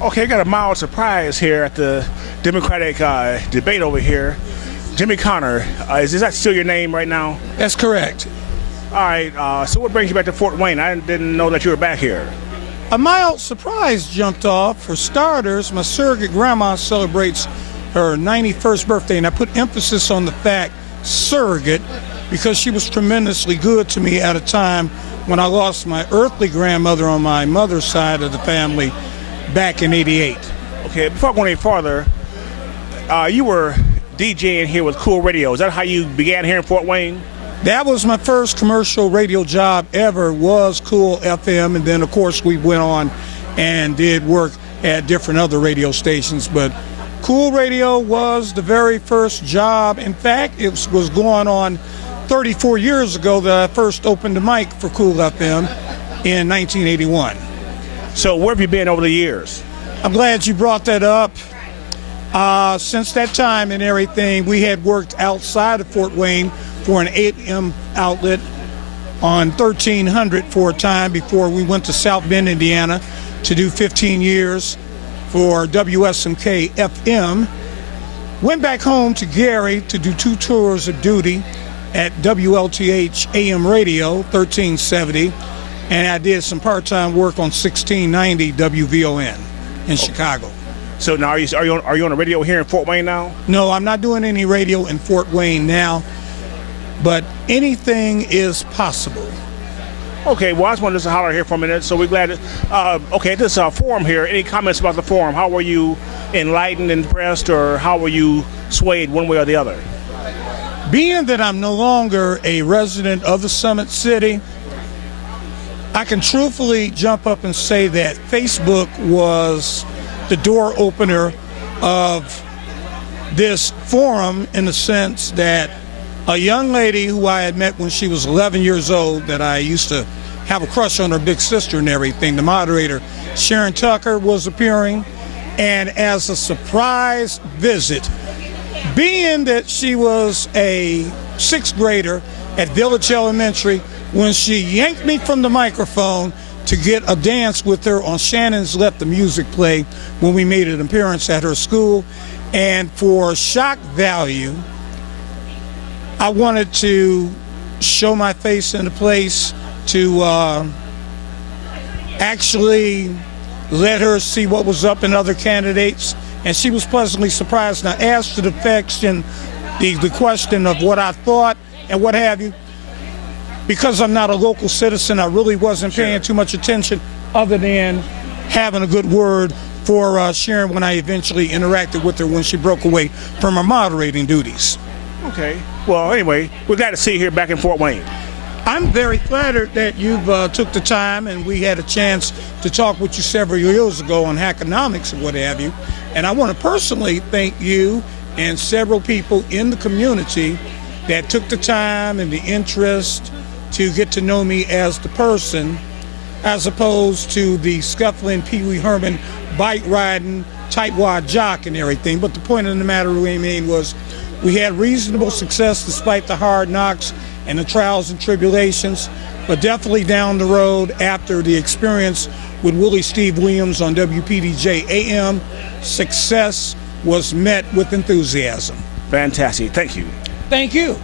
Okay, got a mild surprise here at the Democratic debate over here. Jimmy Connor, is that still your name right now? That's correct. All right, so what brings you back to Fort Wayne? I didn't know that you were back here. A mild surprise jumped off. For starters, my surrogate grandma celebrates her 91st birthday, and I put emphasis on the fact surrogate because she was tremendously good to me at a time when I lost my earthly grandmother on my mother's side of the family back in '88. Okay, before I go any farther, you were DJing here with Cool Radio. Is that how you began here in Fort Wayne? That was my first commercial radio job ever, was Cool FM, and then of course we went on and did work at different other radio stations, but Cool Radio was the very first job. In fact, it was going on 34 years ago that I first opened the mic for Cool FM in 1981. So where have you been over the years? I'm glad you brought that up. Since that time and everything, we had worked outside of Fort Wayne for an AM outlet on 1300 for a time before we went to South Bend, Indiana to do 15 years for WSMK FM. Went back home to Gary to do 2 tours of duty at WLTH AM radio 1370, and I did some part-time work on 1690 WVON in Chicago. So now are you on the radio here in Fort Wayne now? No, I'm not doing any radio in Fort Wayne now, but anything is possible. Okay, well, I just wanted to holler here for a minute, so we're glad to, okay, this forum here, any comments about the forum? How were you enlightened, impressed, or how were you swayed one way or the other? Being that I'm no longer a resident of the Summit City, I can truthfully jump up and say that Facebook was the door opener of this forum, in the sense that a young lady who I had met when she was 11 years old, that I used to have a crush on her big sister and everything, the moderator, Sharon Tucker, was appearing. And as a surprise visit, being that she was a 6th grader at Village Elementary, when she yanked me from the microphone to get a dance with her on Shannon's Let the Music Play when we made an appearance at her school. And for shock value, I wanted to show my face in the place to actually let her see what was up in other candidates, and she was pleasantly surprised. Now, as to the question, the question of what I thought and what have you, because I'm not a local citizen, I really wasn't paying too much attention, other than having a good word for Sharon when I eventually interacted with her when she broke away from her moderating duties. Okay. Well, anyway, we're glad to see you here back in Fort Wayne. I'm very flattered that you've took the time, and we had a chance to talk with you several years ago on Hackonomics and what have you. And I want to personally thank you and several people in the community that took the time and the interest to get to know me as the person, as opposed to the scuffling Pee Wee Herman bike riding tightwad jock and everything. But the point of the matter was we had reasonable success despite the hard knocks and the trials and tribulations, but definitely down the road, after the experience with Willie Steve Williams on WPDJ AM, success was met with enthusiasm. Fantastic. Thank you. Thank you.